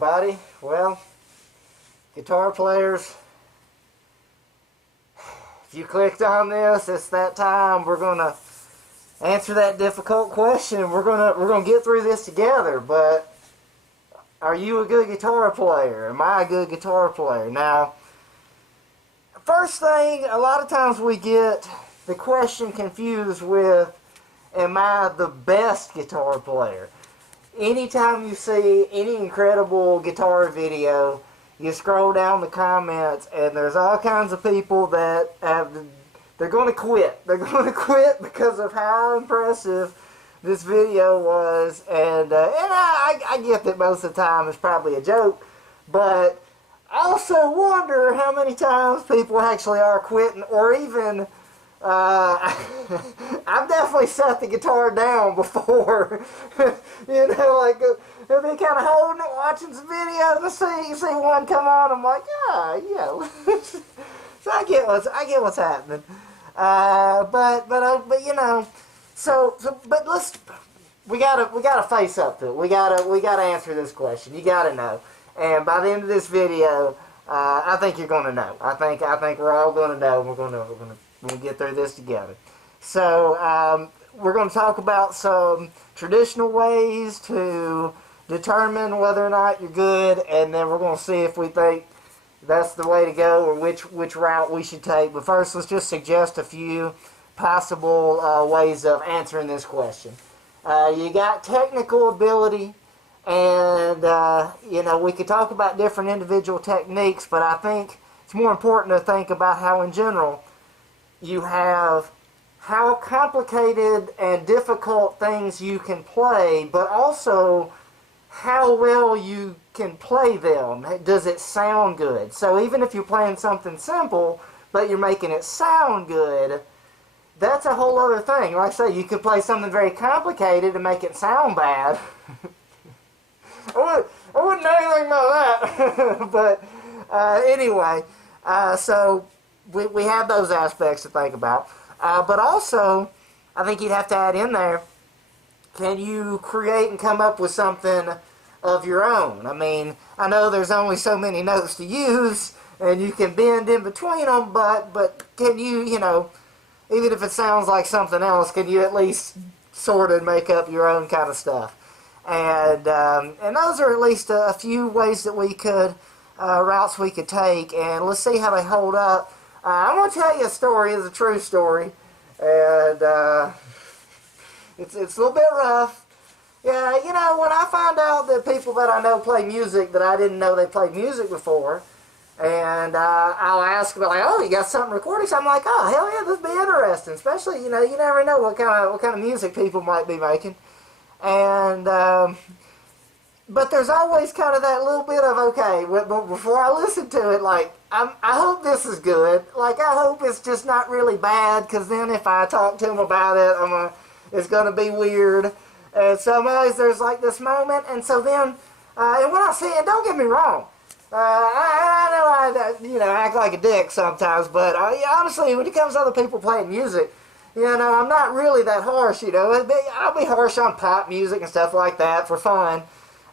everybody. Well, guitar players, if you clicked on this, it's that time. We're gonna answer that difficult question. We're gonna get through this together. But are you a good guitar player? Am I a good guitar player? Now, first thing, a lot of times we get the question confused with, am I the best guitar player? Anytime you see any incredible guitar video, you scroll down the comments and there's all kinds of people that they're going to quit. They're going to quit because of how impressive this video was. And I get that most of the time it's probably a joke, but I also wonder how many times people actually are quitting, or even I've definitely set the guitar down before. You know, like I've been kind of holding it, watching some videos. You see one come on, I'm like, yeah. So I get what's happening. But you know, but we gotta face up to it. We gotta answer this question. You gotta know. And by the end of this video, I think you're gonna know. I think we're all gonna know. We're gonna get through this together. So we're going to talk about some traditional ways to determine whether or not you're good, and then we're going to see if we think that's the way to go or which route we should take. But first, let's just suggest a few possible ways of answering this question. You got technical ability, and you know, we could talk about different individual techniques, but I think it's more important to think about how, in general, you have how complicated and difficult things you can play, but also how well you can play them. Does it sound good? So even if you're playing something simple, but you're making it sound good, that's a whole other thing. Like I say, you could play something very complicated and make it sound bad. I wouldn't know anything about that. But anyway, so we have those aspects to think about. But also, I think you'd have to add in there, can you create and come up with something of your own? I mean, I know there's only so many notes to use, and you can bend in between them, but can you, you know, even if it sounds like something else, can you at least sort of make up your own kind of stuff? And those are at least a few ways that we could, routes we could take, and let's see how they hold up. I'm going to tell you a story. It's a true story, and it's a little bit rough. Yeah, you know, when I find out that people that I know play music that I didn't know they played music before, and I'll ask about, like, oh, you got something recorded? So I'm like, oh, hell yeah, this would be interesting. Especially, you know, you never know what kind of music people might be making, and but there's always kind of that little bit of, okay, but before I listen to it, like, I hope this is good. Like, I hope it's just not really bad, because then if I talk to them about it, it's going to be weird. And so there's like this moment, and so then, and when I see it, don't get me wrong, I know I you know, act like a dick sometimes, but honestly, when it comes to other people playing music, you know, I'm not really that harsh, you know. I'll be harsh on pop music and stuff like that for fun.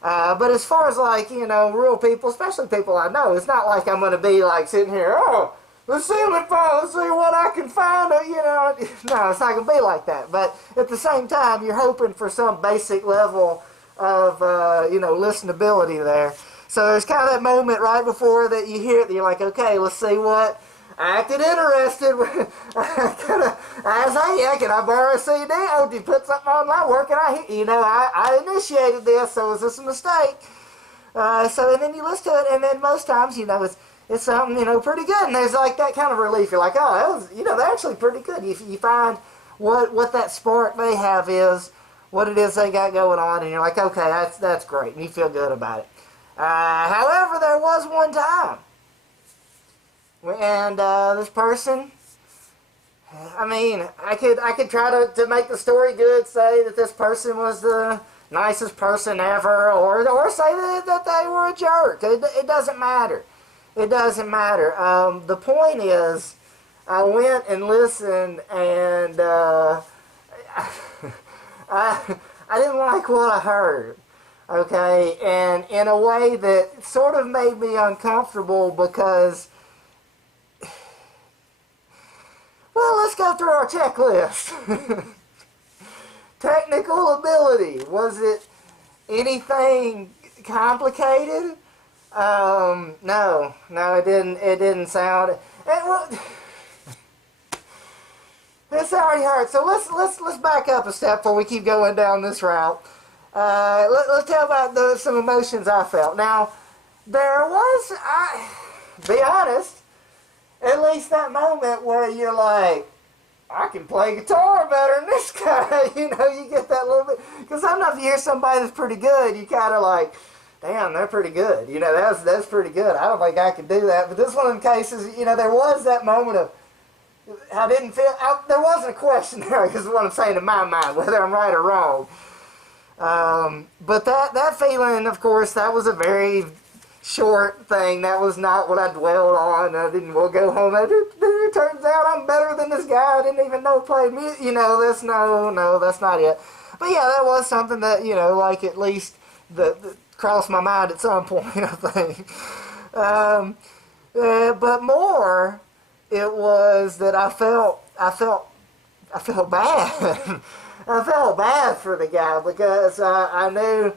But as far as, like, you know, real people, especially people I know, it's not like I'm going to be, like, sitting here, oh, let's see what I can find, you know. No, it's not going to be like that. But at the same time, you're hoping for some basic level of, you know, listenability there. So there's kind of that moment right before that you hear it, that you're like, okay, let's see what. I acted interested. Can I borrow a CD? Oh, did you put something on my work? And I initiated this, so is this a mistake? So, and then you listen to it, and then most times, you know, it's something, you know, pretty good. And there's like that kind of relief. You're like, oh, that was, you know, they're actually pretty good. You find what that spark they have is, what it is they got going on, and you're like, okay, that's great, and you feel good about it. However, there was one time, and this person, I mean, I could try to make the story good, say that this person was the nicest person ever, or say that they were a jerk. It doesn't matter. It doesn't matter. The point is, I went and listened, and I didn't like what I heard. okay, and in a way that sort of made me uncomfortable because, well, let's go through our checklist. Technical ability, was it anything complicated? No, it didn't. It didn't sound. This already hurts. So let's back up a step before we keep going down this route. Let's tell about some emotions I felt. Now, there was, be honest, at least that moment where you're like, I can play guitar better than this guy. You know, you get that little bit. Because sometimes you hear somebody that's pretty good, you kind of like, damn, they're pretty good. You know, that's pretty good. I don't think I could do that. But this one of the cases, you know, there was that moment of, I didn't feel, there wasn't a question there, is what I'm saying in my mind, whether I'm right or wrong. But that feeling, of course, that was a very short thing. That was not what I dwelled on. I didn't go home. It turns out I'm better than this guy. I didn't even know played music. You know, that's not it. But yeah, that was something that, you know, like at least the crossed my mind at some point, I think. But more, it was that I felt bad. I felt bad for the guy because I knew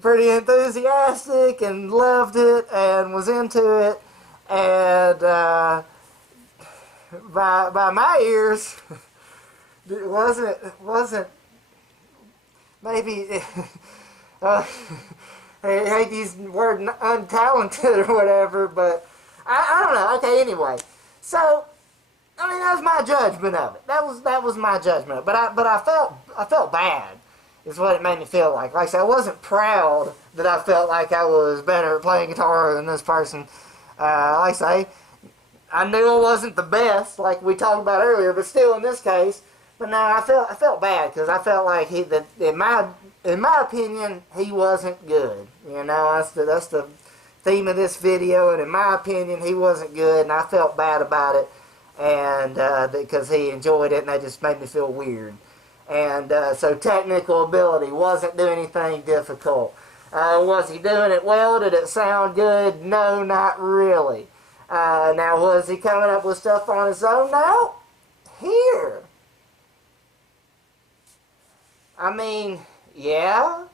pretty enthusiastic and loved it and was into it, and by my ears, it wasn't maybe. I hate using the word untalented or whatever, but I don't know. Okay, anyway. So, I mean, that was my judgment of it. That was my judgment. But I felt bad, is what it made me feel like. Like I said, I wasn't proud that I felt like I was better at playing guitar than this person. Like I say, I knew I wasn't the best, like we talked about earlier, but still in this case. But no, I felt bad because I felt like in my opinion, he wasn't good. You know, that's the theme of this video, and in my opinion, he wasn't good, and I felt bad about it, and because he enjoyed it, and that just made me feel weird. And so technical ability, wasn't doing anything difficult. Was he doing it well? Did it sound good? No, not really. Now, was he coming up with stuff on his own? No. Here. I mean, yeah.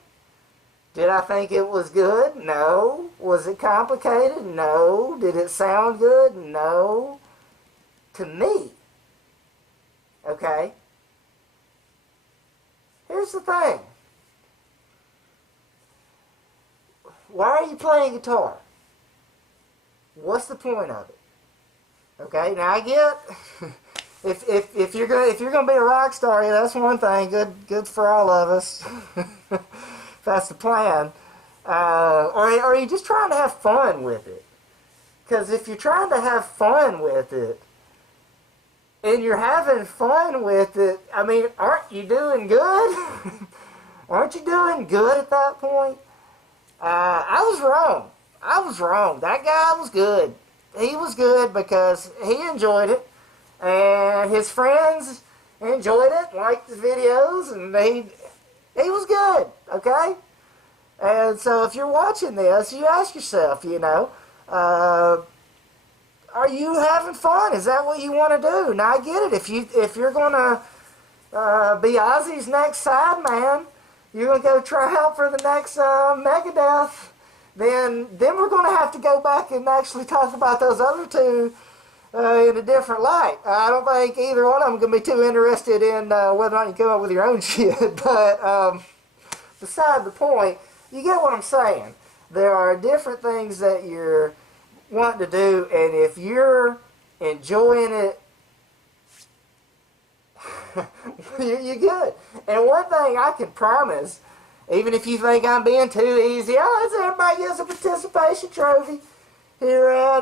Did I think it was good? No. Was it complicated? No. Did it sound good? No. To me. Okay? Here's the thing. Why are you playing guitar? What's the point of it? Okay, now I get if you're gonna be a rock star, yeah, that's one thing. Good for all of us. If that's the plan. Or are you just trying to have fun with it? Because if you're trying to have fun with it, and you're having fun with it, I mean, aren't you doing good? Aren't you doing good at that point? I was wrong. I was wrong. That guy was good. He was good because he enjoyed it, and his friends enjoyed it, liked the videos, and he was good, okay? And so if you're watching this, you ask yourself, you know, are you having fun? Is that what you want to do? Now, I get it. If you're going to be Ozzy's next sideman, you're going to go try out for the next Megadeth, then we're going to have to go back and actually talk about those other two in a different light. I don't think either one of them going to be too interested in whether or not you come up with your own shit. But beside the point, you get what I'm saying. There are different things that you're wanting to do, and if you're enjoying it, you're good. And one thing I can promise, even if you think I'm being too easy, everybody gets a participation trophy here at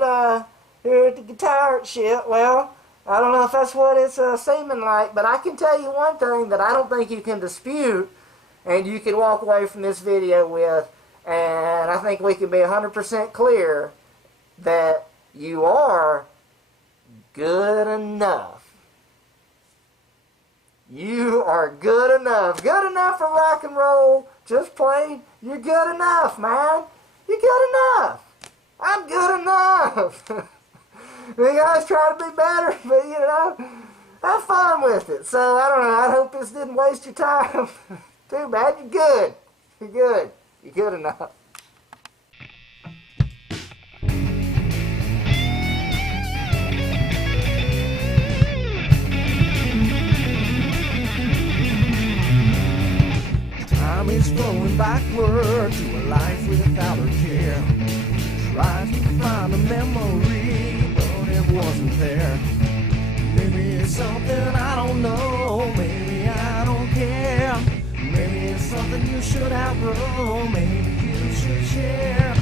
the Guitirate shit. Well, I don't know if that's what it's seeming like, but I can tell you one thing that I don't think you can dispute, and you can walk away from this video with, and I think we can be 100% clear that you are good enough. You are good enough. Good enough for rock and roll. Just plain, you're good enough, man. You're good enough. I'm good enough. You guys try to be better, but you know, have fun with it. So I don't know. I hope this didn't waste your time. Too bad. You're good. You're good. You're good enough. Time is flowing backward to a life without a care. Trying to find a memory, but it wasn't there. Maybe it's something I don't know, maybe I don't care. Maybe it's something you should outgrow, maybe you should share.